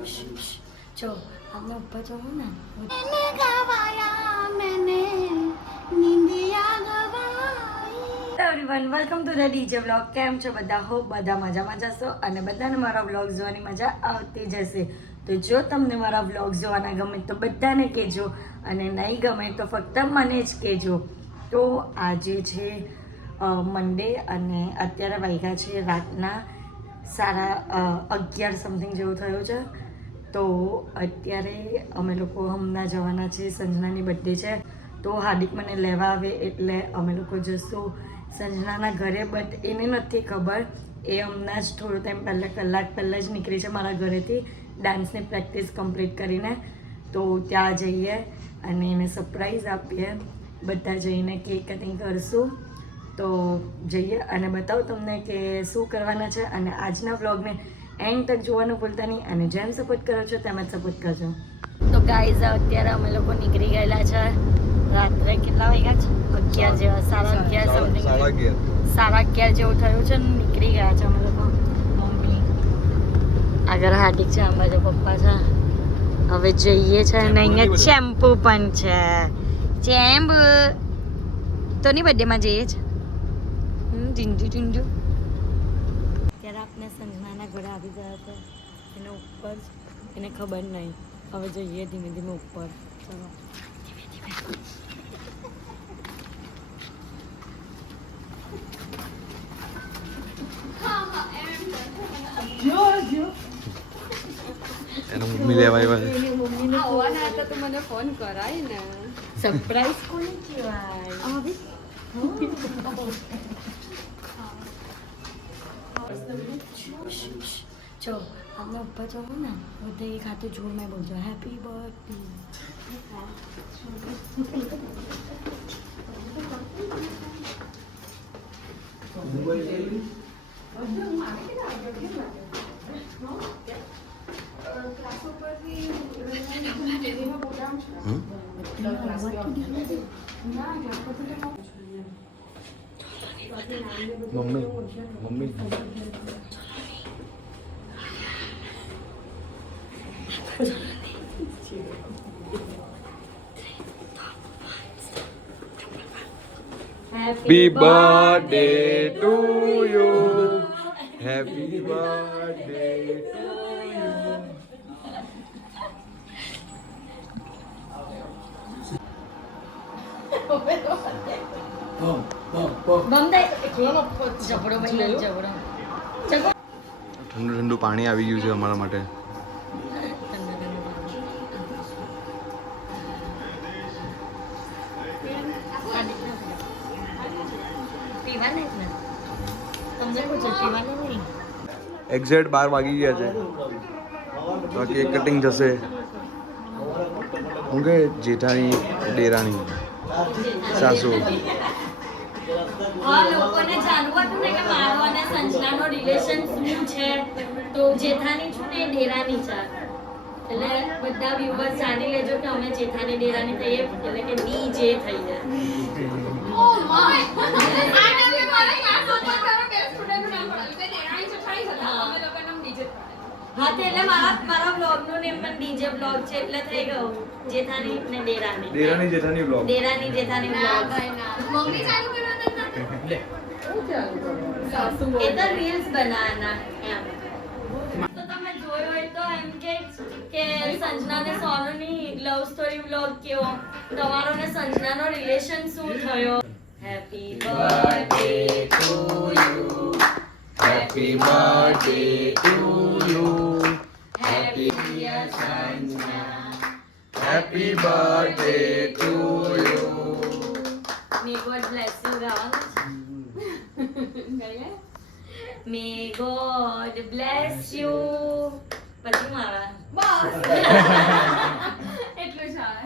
જો આપણે ઉપર જવું ને everyone welcome to the DJ vlog. કેમ છો બધા? હોપ બધા મજામાં જશો અને બધાને મારા વ્લોગ જોવાની મજા આવતી જશે. તો જો તમને મારા વ્લોગ જોવાના ગમે તો બધાને કહેજો અને નહીં ગમે તો ફક્ત મને જ કહેજો. તો આજે છે મંડે અને અત્યારે વાગ્યા છે રાતના 11:30 સમથિંગ જેવું થયું છે. તો અત્યારે અમે લોકો હમણાં જવાના છે. સંજનાની બર્થડે છે તો હાર્દિક મને લેવા આવે એટલે અમે લોકો જઈશું સંજનાના ઘરે. બટ એને નથી ખબર, એ હમણાં જ થોડો ટાઈમ પહેલાં કલાક પહેલાં જ નીકળી છે મારા ઘરેથી ડાન્સની પ્રેક્ટિસ કમ્પ્લીટ કરીને. તો ત્યાં જઈએ અને એને સરપ્રાઈઝ આપીએ. બધા જઈને કેક કટિંગ કરશું. તો જઈએ અને બતાવું તમને કે શું કરવાના છે. અને આજના વ્લોગને એન્ડ તક જોવાનું ભૂલતા નહીં અને જેમ સપોર્ટ કરો છો તેમ જ સપોર્ટ કરજો. તો ગાઈઝ અત્યારે અમે લોકો નીકળી ગયેલા છે. રાત્રે કેટલા વાગ્યા છે? 11 જેવા, 11:30 સમથિંગ, 11:30 જેવું થયું છે. નીકળી ગયા છે અમે લોકો. મમ્મી આગળ હાર્દિક છે, આ બાજુ પપ્પા છે. હવે જઈએ છે અને અહીંયા ચેમ્પુ પણ છે. ચેમ્પ તો ની બર્થડેમાં જઈએ છે. ટીંજુ ટીંજુ. ત્યારે આપણે સંજનાના ઘરે આવી ગયા છે. એને ઉપર એને ખબર નહીં. હવે જઈએ ધીમે ધીમે ઉપર. ચલો એનો મમ્મી લેવા આવ્યા છે. આવવાના હતા તો મને ફોન કરાય ને. સરપ્રાઈઝ કોને કહેવાય? જો આપણે ઉપર જવું ને બધા એક હાથે જોર મેં બોલજો happy birthday. Mummy Happy birthday to you. Happy birthday to you. ઠંડુ ઠંડુ પાણી આવી ગયું છે અમારા માટે. એક્ઝેક્ટ 12 વાગી ગયા છે. તો કેક કટિંગ થશે. હું કે જેઠાણી ડેરાણી સાસુ. હા, લોકોને જાણવું હતું ને કે મારો અને સંજનાનો રિલેશન શું છે. તો જેઠાણી છું ને ડેરાની છે. એટલે બધા વ્યુઅર્સ જાણી લેજો કે અમે જેઠાણી ડેરાની થઈએ એટલે કે ડીજે થઈ જાય. ઓ માય આને મે મારા ક્લાસ ઉપર મારો બેસ્ટ સ્ટુડન્ટ નામ પડ્યું કે ડેરાણી જેઠાણી હતા. અમે લોકો નામ ડીજે. હા, તે એટલે મારા બ્લોગ નું નેમ પણ ડીજે બ્લોગ છે એટલે થઈ ગયું જેઠાણી ને ડેરાની. ડેરાની જેઠાણી બ્લોગ. ડેરાની જેઠાણી બ્લોગ. મમ્મી ચાલુ કરવાના લે. શું ચાલુ કરવાનું? સાસુ એ તો રીલ્સ બનાવવાના એમ. તો તમે જોયો હોય તો એમ કે સંજના ને સોનુની લવ સ્ટોરી બ્લોગ કેવો, તમારો ને સંજનાનો રિલેશન શું થયો. Happy birthday to you. Happy birthday to you. Happy dear Sanjana. Happy birthday to you. May God bless you, Ram. May God bless you. પછી મારા બસ એટલું જ આવે.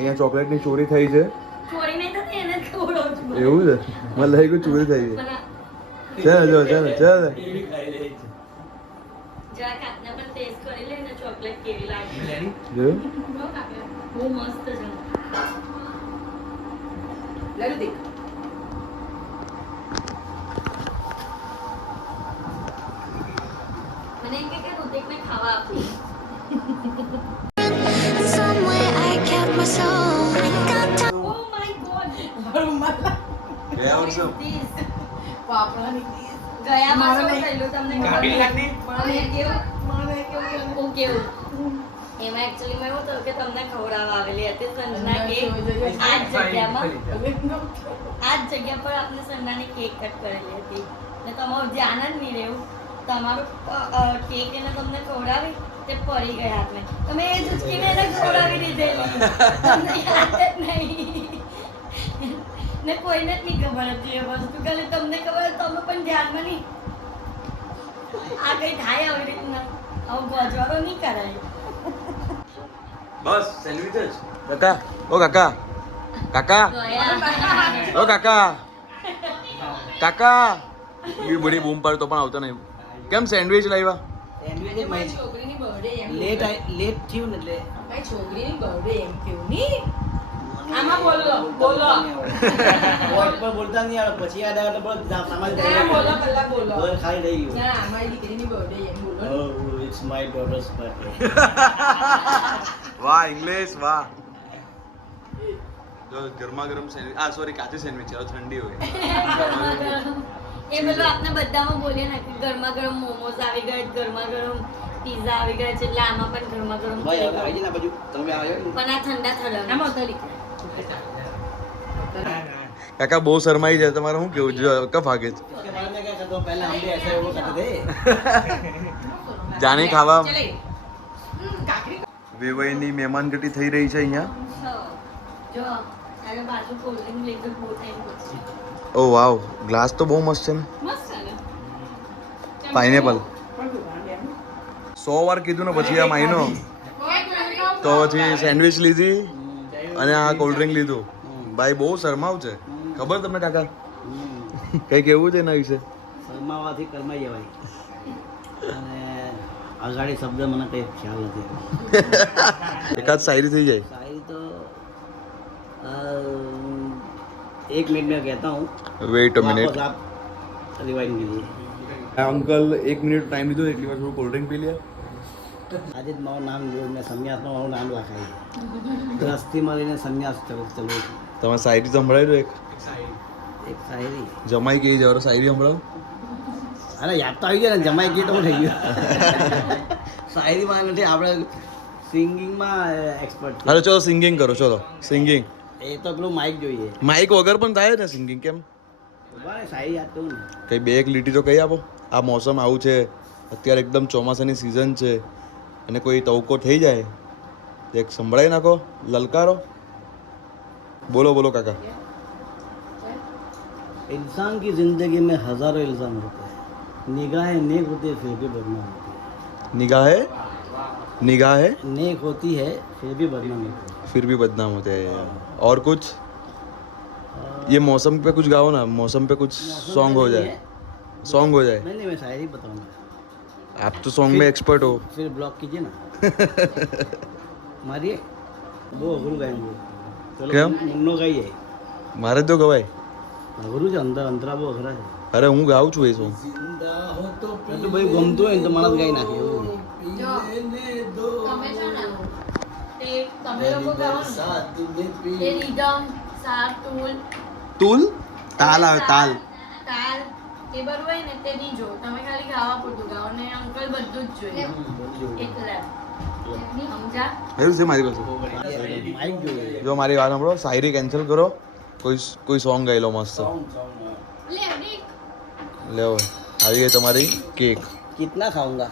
અહીંયા ચોકલેટની ચોરી થઈ છે. ચોરી નહીં થતી, એને થોડો જ એવું છે? મને લાગ્યું ચોરી થઈ છે. ચાલો ચાલો જરા કાકને પણ ટેસ્ટ કરી લે ને ચોકલેટ કેવી લાગે જોયું બહુ મસ્ત છે મને એમ કે રુતિકને ખાવા આપી Somewhere I kept my soul. Got time. Oh my God ગયા વર્ષે ગયા માસો થયેલું તમને ખબર કેવું એમાં એકચ્યુઅલી માં એવું થયું કે તમને ખવડાવવા આવેલી હતી સંજના કેક આ જ જગ્યા પર આપણે સંજનાની કેક કટ કરેલી હતી ને તમારું ધ્યાન જ નહીં રહ્યું તમારું કેક એને તમને ખવડાવી તે પડી ગયા હાથમાં તમે એ જ ઉચકીને એને ખવડાવી દીધેલી તમને યાદ જ નહીં ને કોઈને જ નહીં ખબર હતી એ વસ્તુ ખાલી તમને ખબર હતી તમે પણ ધ્યાનમાં નહીં આ કઈ થાય આવી રીતના આવું ગજવારો નહીં કરાય બસ સેન્ડવિચ જ કાકા ઓ કાકા કાકા ઓ કાકા કાકા એ બધી બૂમ પાડતો પણ આવતો નહીં કેમ સેન્ડવિચ લાવ્યા લેટ થયું ને એટલે મારી છોકરીની બર્થડે એમ કેવું ની આમાં બોલો વોઇસ પર બોલતા નહીં આવે પછી યાદ આવે તો બસ સામાન ના બોલો પહેલા બોલો ઘર ખાઈ રહી ના મારી દીકરીની બર્થડે એમ બોલો ને. oh it's my daughter's birthday વાહ ઇંગ્લિશ વાહ જો ગરમા ગરમ સેન્ડવિચ સોરી કાચી સેન્ડવિચ છે ઠંડી હોય એ બધું આપણે બધામાં બોલીએ ને કે ગરમા ગરમ મોમોસ આવી ગયા ગરમા ગરમ પીઝા આવી ગયા છે એટલે આમાં પણ ગરમા ગરમ ભાઈ હવે આવી ના બાજુ તમે આવ્યો પણ આ ઠંડા થડા આમાં ઉતારી કાકા બહુ શરમાઈ જાય તમારે શું કેવું જો કફ આગે છે इसके बारे में क्या करता हूँ पहले हम भी ऐसे वो करते थे જાણે ખાવા ચલે કાકરી વેવાઈની મહેમાનગતિ થઈ રહી છે અહીંયા જો તારે બાજુ કોલ્ડ ડ્રિંક લઈ ગયો બહુ ટાઈમ પછી ઓ વાવ ગ્લાસ તો બહુ મસ્ત છે ને મસ્ત છે ને પાઇનેપલ પણ એમ 100 વાર કીધું ને પછી આ માઈનો તો પછી સેન્ડવિચ લીધી અને આ કોલ્ડ ડ્રિંક લીધું ભાઈ બહુ શરમાવ છે ખબર તમને કાકા કઈ કેવું છે એના વિશે શરમાવાથી કરમાઈ જવાય અને અગાડી શબ્દ મને કંઈ ખ્યાલ નથી એકાદ શાયરી થઈ જાય शायरी तो एक मिनट में कहता हूँ વેઇટ અ મિનિટ वापस आप रिवाइंड कीजिए અંકલ 1 મિનિટ ટાઈમ લીધો એટલી વાર થોડું કોલ્ડ ડ્રિંક પી લે આજે જ મારું નામ જોયું મેં સંન્યાસમાં મારું નામ લખાયું દ્રષ્ટિમાં લઈને સંન્યાસ ચલો ચલો તમે શાયરી સંભળાવી દો એક એક શાયરી જમાઈ કેવી જાવ શાયરી સંભળાવો અરે યાદ તો આવી જાય ને જમાઈ ગીત હું થઈ ગયું શાયરીમાં નથી આપણે સિંગિંગમાં એક્સપર્ટ અરે ચલો સિંગિંગ કરો ચલો સિંગિંગ એ તો પેલું માઇક જોઈએ માઇક વગર પણ થાય ને સિંગિંગ કેમ બરાબર શાયરી યાદ કરું ને કઈ બે એક લીટી તો કહી આપો આ મોસમ આવું છે અત્યારે એકદમ ચોમાસાની સિઝન છે અને કોઈ તવકો થઈ જાય તો એક સંભળાવી નાખો લલકારો બોલો બોલો કાકા इंसान की ज़िंदगी में हज़ारों इल्ज़ाम होते हैं निगाहें नेक होती है फिर भी बदनाम होती निगाह है है नेक होती है फिर भी बदनाम होती है फिर भी बदनाम होते हैं और कुछ ये मौसम पे कुछ गाओ ना मौसम पे कुछ सॉन्ग हो जाए सॉन्ग हो जाए नहीं मैं शायरी बताऊंगा आप तो सॉन्ग में एक्सपर्ट हो फिर ब्लॉक कीजिए ना मारिए वो अघरू गाएंगे चलो क्या? मुन्नो गाइए મારે તો ગવાય અઘરું છે અંદર અંતરા બહુ અઘરા છે અરે હું ગાઉં છું એ સોંગ તો ભાઈ ગમતું હોય ને તો માણસ ગાઈ નાખે એવું જો તમે છે ને તે તમે લોકો ગાઓ ને તે રીધમ સાર તૂલ તુલ તાલ આવે તાલ તાલ એ બધું હોય ને તે નહીં જો તમે ખાલી ગાવા પૂરતું ગાઓ ને અંકલ બધું જ જોઈએ એટલે સમજા એવું છે મારી પાસે માઇક જોઈએ જો મારી વાત સાંભળો શાયરી કેન્સલ કરો કોઈ સોંગ ગાઈ લો મસ્ત લે અડીક લેવો આવી ગઈ તમારી કેક कितना खाऊंगा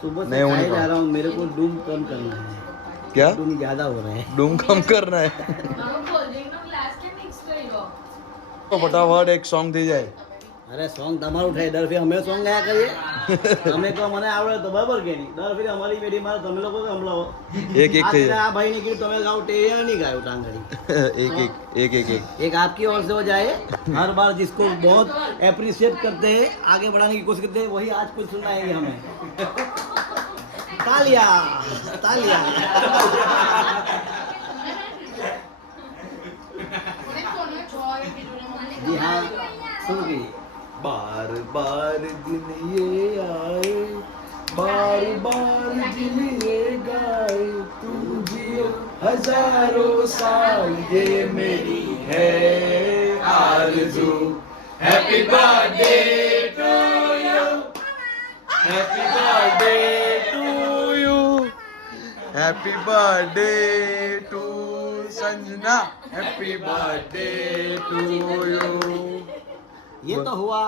सुबह से नहीं, वो नहीं खाए जा खाऊं। रहा हूँ मेरे को डूम कम करना है क्या डूम ज्यादा हो रहा है डूम कम करना है મારો કોલ્ડ ડ્રિંકનો ગ્લાસ કે મિક્સ કરી લો તો ફટાફટ એક સોંગ થઈ જાય अरे सॉन्ग તમારું થાય દર ફે અમે સોંગ ગાયા કરીએ તમે કહો મને આવડે તો બરાબર કે નહીં દર ફેરી અમારી પેઢી મારે તમે લોકો સંભળાવો एक एक થઈ આ ભાઈ ने કીધું તમે ગાઓ તે नहीं गायो टांगड़ी एक एक एक एक एक एक आपकी ओर से हो जाए हर बार जिसको बहुत अप्रिशिएट करते हैं आगे बढ़ाने की कोशिश करते हैं वही आज कुछ सुनाएंगे हमें तालिया तालिया जी हाँ सुन गई बार बार दिन ये आए बार बार दिन ये गाए तू जियो हजारों साल ये मेरी है आरज़ू happy birthday to you happy birthday to you happy birthday to Sanjana happy birthday to you ये तो हुआ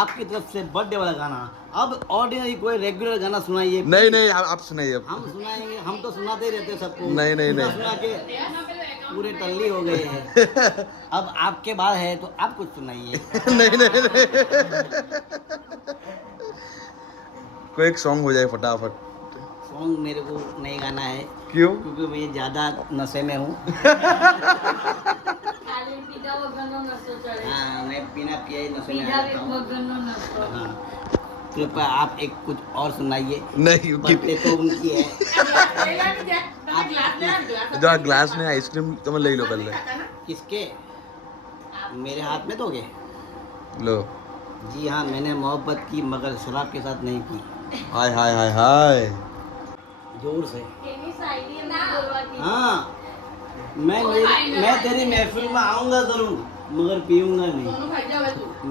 आपकी तरफ से बर्थडे वाला गाना अब ऑर्डिनरी कोई रेगुलर गाना सुनाइए नहीं नहीं आप सुनाइए अब हम सुनाएंगे हम तो सुनाते ही रहते हैं सबको नहीं, नहीं, सुना नहीं। सुना के पूरे टल्ली हो गए हैं अब आपके बाद है तो आप कुछ सुनाइए नहीं नहीं नहीं कोई एक सॉन्ग हो जाए फटाफट सॉन्ग मेरे को नहीं गाना है क्यों क्योंकि मैं ज़्यादा नशे में हूँ ખાલી પીધા વગરનો નશો ચડે हाँ मैं बिना पिए ही नशे में પીધા रहता हूँ વગરનો નશો हाँ कृपया आप एक कुछ और सुनाइए नहीं बर्थडे तो उनकी है जो आ ग्लास में आइसक्रीम તમે લઈ લો પહેલે किसके मेरे हाथ में दोगे लो जी हाँ मैंने मोहब्बत की मगर शराब के साथ नहीं की हाय हाय हाय हाय जोर से એની શાયરી એમને બોલવાથી हाँ मैं तेरी महफिल में आऊंगा जरूर मगर पीऊंगा नहीं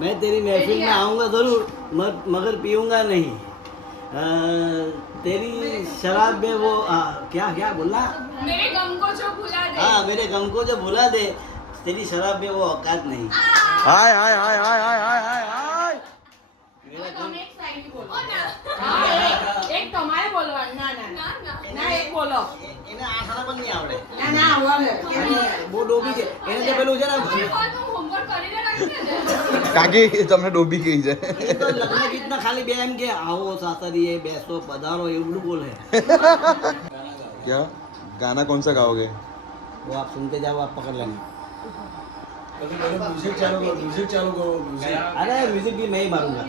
मैं तेरी महफिल में आऊंगा जरूर मगर पीऊंगा नहीं तेरी शराब में वो क्या क्या बोला મેરે ગમ કો જો ભુલા દે हाँ मेरे गम को जो भुला दे तेरी शराब में वो औकात नहीं हाय हाय हाय हाय हाय हाय हाय हाय मेरा गम તમે એક શાયરી બોલો એક તમારે બોલવાનું ના ના ના એક બોલો એને આઠાના પણ નહીં આવડે ના ના આવડે બહુ ડોબી છે એને તો પેલું છે ને હોમવર્ક કરીને રાખી દે કાકી તમને ડોબી કહી છે એ તો લગ્ન ગીતના ખાલી બે એમ કે આવો સાસરીએ બેસો પધારો એવું બોલે क्या गाना कौन सा गाओगे वो आप सुनते जाओ आप पकड़ लेंगे म्यूजिक चालू करो अरे म्यूजिक भी मैं ही मारूंगा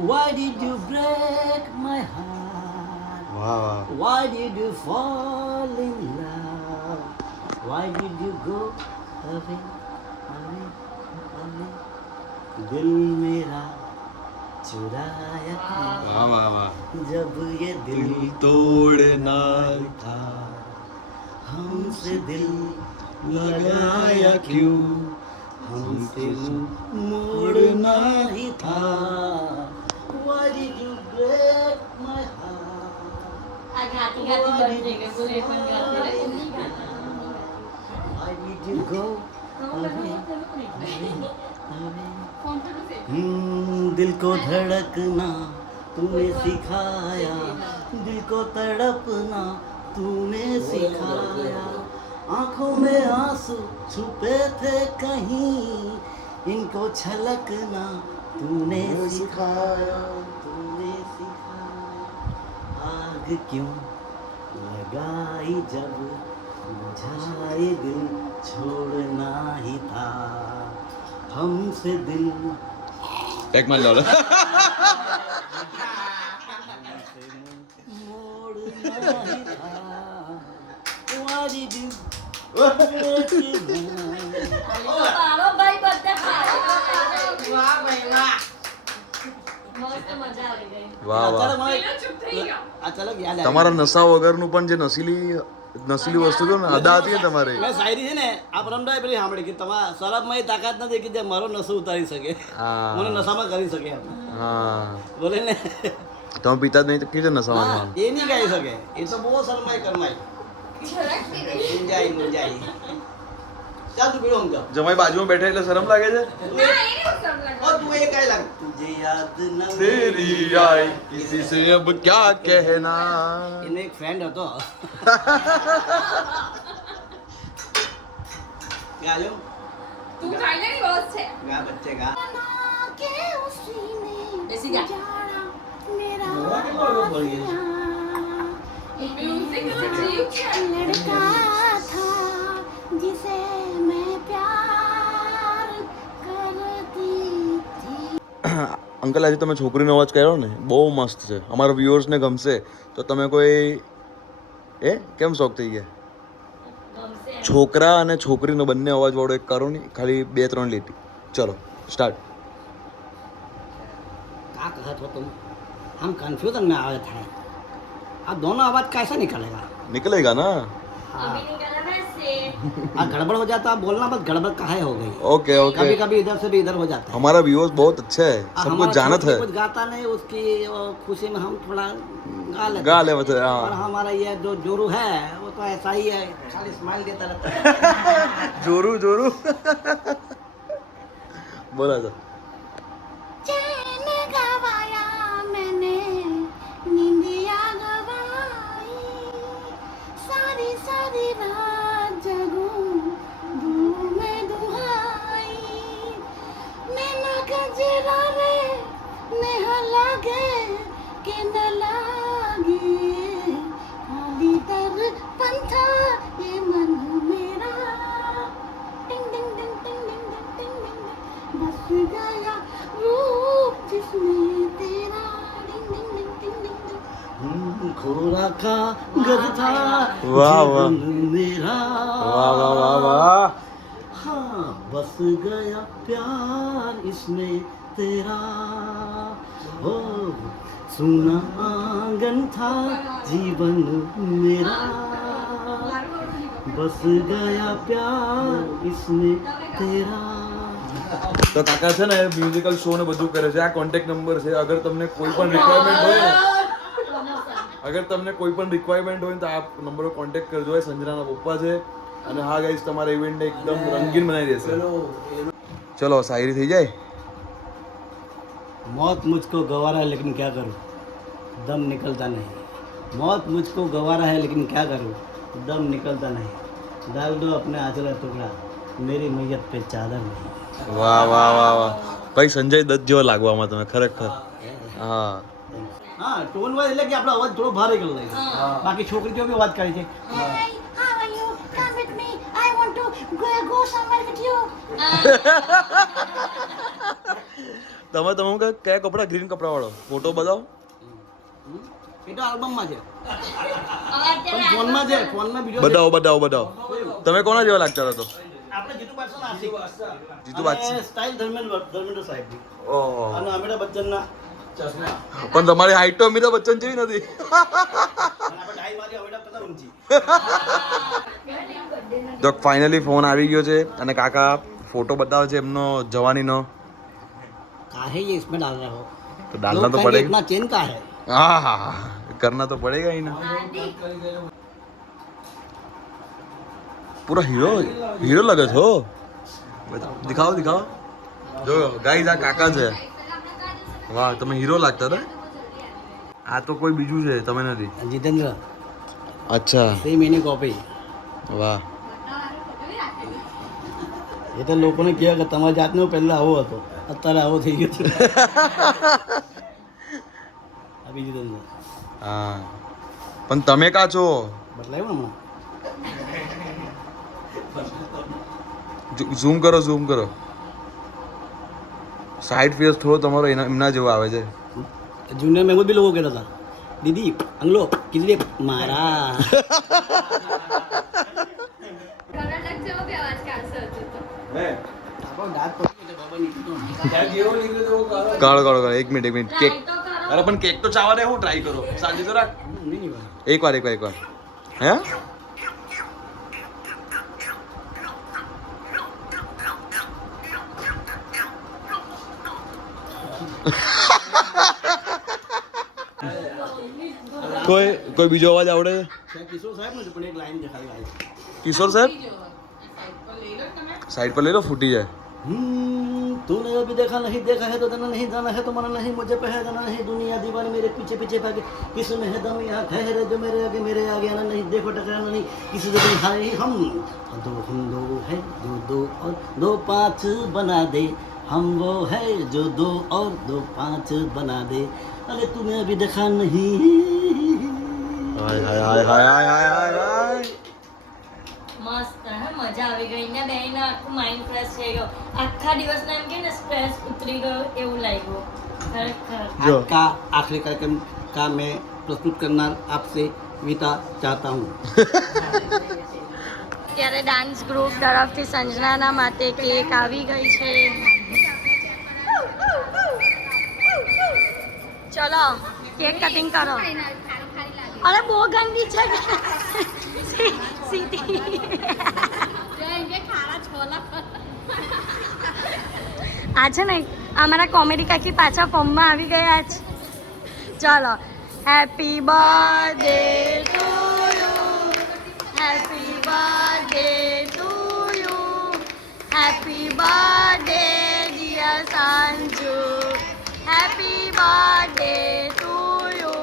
Why did you break my heart? वाह वाह Why did you fall in love? Why did you go away, away, away? दिल मेरा चुराया तूने वाह वाह वाह जब ये दिल तोड़ना था हमसे दिल लगाया क्यों हमसे मोड़ना ही था Why did you break my heart? આ ગાતી ગાતી બંધ થઈ ગઈ બોલે પણ ગાતી રહી Why did you go away? दिल को धड़कना तूने सिखाया दिल को तड़पना तूने सिखाया आंखों में आंसू छुपे थे कहीं इनको छलकना तूने सिखाया आग क्यों लगाई जब बुझाए दिल छोड़ना ही था हमसे दिल एक मान लो मोड़ना ही था Why did you break પાડો ભાઈ બધા પાડો વાહ ભાઈ વાહ મસ્ત મજા આવી ગઈ વાહ વાહ પેલો ચૂપ થઈ ગયો અચાનક યાદ તમારા નશા વગરનું પણ જે નશીલી વસ્તુ છે ને અદા હતી ને તમારે મેં શાયરી છે ને આ પરમભાઈ પેલી સાંભળી કે તમારા શરાબમાં એ તાકાત નથી કે જે મારો નશો ઉતારી શકે હા. મને નશામાં કરી શકે એમ. હા બોલે ને તમે પીતા જ નહીં તો કીધું નશામાં હા, જવાનું એ નહીં ગાઈ શકે એ તો બહુ શરમાઈ કરમાઈ મુંજાઈ ચાલ તું પીડો સમજાવ જમાઈ બાજુમાં બેઠા એટલે શરમ લાગે છે તું એ કાઈ લાગ તુજે યાદ ન તેરી આઈ કિસી સે અબ ક્યા કહેના એનો એક ફ્રેન્ડ હતો ગાયો તું ખાઈ લેની બસ છે ગા બચ્ચે ગા के उसी ने બેસી જા उजाड़ा मेरा नोरा के बोल बोल रही है। लड़का था जिसे मैं प्यार करती थी। અંકલ આજે તમે છોકરીનો અવાજ કર્યો ને બહુ મસ્ત છે, અમારા વ્યુઅર્સને ગમશે. તો તમે કોઈ કેમ શોખ થઈ ગયા? છોકરા અને છોકરીનો બંને અવાજ વાળો એક કરો ને, ખાલી 2-3 લીટી. ચલો સ્ટાર્ટ. क्या कहा था तुम? हम कंफ्यूजन में आए थे। अब दोनों आवाज कैसे निकलेगा? निकलेगा ना? अभी निकला वैसे। गड़बड़ हो जाता बोलना बस गड़बड़ काहे हो गई? Okay okay. कभी कभी इधर से भी इधर हो जाता है। हमारा व्यूअर्स बहुत अच्छे है, सब कुछ हमारा जानत छोकरी है. कुछ गाता नहीं, उसकी खुशी में हम थोड़ा गा ले हैं। मतलब, और हाँ. हमारा ये जो जोरू है वो तो ऐसा ही है, खाली स्माइल देता रहता है। जोरू जोरू. बोला था. चैन गवाया मैंने निंदिया गवाई, सारी सारी रात जगूं दूर में दुहाई, नैना गजरा रे नेह लागे के न लागे, खाली दर्पण था ये मन मेरा, टिंग टिंग टिंग टिंग टिंग टिंग टिंग टिंग, बस गया रूप जिसमें तेरा, टिंग टिंग टिंग टिंग टिंग टिंग। खोरा का गज था वाह, वाह. जीवन मेरा, वाह वाह वाह वाह. हाँ बस गया प्यार इसमें तेरा, हो सुना आंगन था जीवन मेरा, बस गया प्यार इसमें तेरा. તો કાકા છે ને મ્યુઝિકલ શો ને બધું કરે છે. આ કોન્ટેક્ટ નંબર છે, અગર તમને કોઈ પણ રિક્વાયરમેન્ટ હોય ને, અગર તમને કોઈ પણ રિક્વાયરમેન્ટ હોય ને તો આ નંબર પર કોન્ટેક્ટ કરજો. એ સંજરાના પપ્પા છે. અને હા ગાઈસ, તમારા ઇવેન્ટને એકદમ રંગીન બનાવી દેશે. ચલો શાયરી થઈ જાય. मौत मुझको गवारा है लेकिन क्या करूं, दम निकलता नहीं. मौत मुझको गवारा है लेकिन क्या करूं, दम निकलता नहीं. डाल दो अपने आंचल टुकड़ा, मेरी मैयत पे चादर नहीं. વાહ વાહ વાહ વાહ. ભાઈ સંજય દત્ત જેવા લાગવામાં તમે ખરેખર. હા हाँ टोन वाइज એટલે કે આપણો અવાજ થોડો ભારે કરી લઈએ. બાકી છોકરી જો બી અવાજ કરે છે. Hey, how are you? Come with me. I want to go somewhere with you. તમે કયા કપડા? ગ્રીન કપડા વાળો ફોટો બતાવો. એ તો આલ્બમમાં છે પણ ફોનમાં છે, ફોનમાં બીજો છે. બતાવો બતાવો બતાવો. તમે કોના જેવા લાગતા હતા? તો આપણે જીતુ બાદશાહ આશિક, જીતુ બાદશાહ. અને સ્ટાઇલ ધર્મેન્દ્ર સાહેબ ઓહો. અને અમિતાભ બચ્ચનના પણ તમારી હાઈટ તો અમિતાભ બચ્ચન જેવી નથી. અને આપણે ડાઈ મારી અમિતાભ કરતા ઊંચી. તો ફાઇનલી ફોન આવી ગયો છે અને કાકા ફોટો બતાવે છે એમનો જવાનીનો. काहे ये इसमें डाल रहे हो? तो डालना लोग तो कहेंगे पड़ेगा. इतना चेन का है. हाँ, करना तो पड़ेगा ही ना. पूरा हीरो हीरो लगे છો. दिखाओ दिखाओ. જો ગાઈસ આ કાકા છે. વાહ, તમે હીરો લાગતા હતા. આ તો કોઈ બીજું છે, તમે નથી. जितेंद्र અચ્છા, सेम एनी कॉपी. વાહ. એ તો લોકોને કહે કે તમારા જાતનો પહેલા આવો હતો, અત્યારે આવો થઈ ગયો છે. આ બીજું તો હા, પણ તમે કા છો? બદલાયું હમણાં. ઝૂમ કરો ઝૂમ કરો. સાઈડ ફેસ થોડો તમારો એમના જેવો આવે છે. જુનિયર में भी लोगों कहता था दीदी अंगलो किधर मारा. कर्नाटक જેવો બી અવાજ કાઢશે હજુ તો. આપણો દાંત પડી ગયો બાબા નીકળતો. કાળો કાળો કાળો. એક મિનિટ કેક. Try તો કરો. અરે પણ કેક તો ચાવા દે, હું ટ્રાય કરો. શાંતિ તો રાખ. નહીં એકવાર હે. કોઈ બીજો અવાજ આવડે? કિશોર સાહેબ ને પણ એક લાઈન દેખાડી આવી. કિશોર સાહેબ સાઈડ પર લઈ લો, ફૂટી જાય. तूने अभी देखा नहीं देखा है तो जाना नहीं जाना है तो मना नहीं मुझे पे है जाना नहीं दुनिया दीवानी मेरे पीछे पीछे भागे किस में है दम यहाँ ठहरे जो मेरे आगे आना नहीं देखो टकराना नहीं किसी से भी हाय हम दो है जो दो और दो पाँच बना दे हम वो है जो 2 और 2 5 बना दे अरे तूने अभी देखा नहीं હાય હાય હાય હાય હાય હાય હાય મસ્ત હે મજા આવી ગઈ ને બેન આખું માઇન્ડ ફ્રેશ થઈ ગયો આખા દિવસના એમ કે ને સ્ટ્રેસ ઉતરી ગયો એવું લાગ્યું ખરેખર જો आज का आखिरी कार्यक्रम का मैं प्रस्तुत करना आपसे विदा चाहता हूँ ત્યારે ડાન્સ ગ્રુપ તરફથી સંજનાના માટે કેક આવી ગઈ છે ચલો કેક કટિંગ કરો અરે બહુ ગંદી છે સીધી આ છે ને અમારા કોમેડી કાકી પાછા ફોર્મમાં આવી ગયા છે ચલો happy birthday to you happy birthday to you happy birthday dear Sanju happy birthday to you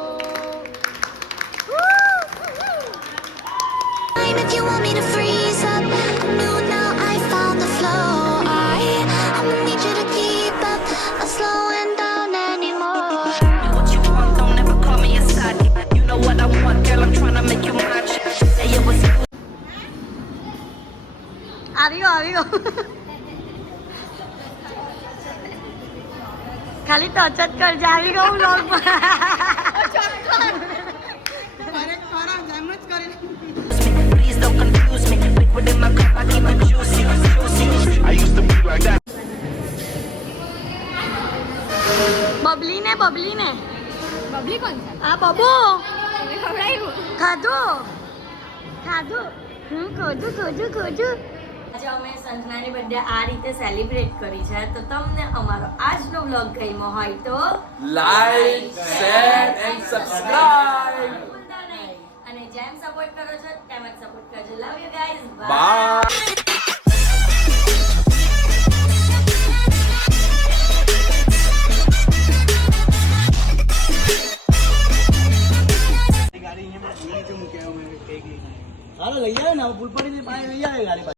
Time if you want me to freeze up. No, now I found the flow. I'ma need you to keep up. Not slowing down anymore. What you want, don't ever call me a side. You know what I want, girl. I'm tryna make you mine. Say it was આવી ગયો ખાલી touch જ કરજે આવી ગયું વ્લોગમાં please don't confuse me. Liquid in my cup, I keep it juicy. Babli ને બબલી કોણ છે આ બબુ તમે ખવડાવ્યું ખાધું આજે અમે સંજનાની બર્થડે આ રીતે સેલિબ્રેટ કરી છે તો તમને અમારો આજનો વ્લોગ ગમ્યો હોય તો લાઈક શેર એન્ડ સબસ્ક્રાઇબ ભૂલતા નહીં અને જેમ સપોર્ટ કરો છો તેમ જ સપોર્ટ કરજો લવ યુ ગાઈઝ બાય હાલો લઈ આવે ને પુલ પડી પાસે લઈ આવે ગાડી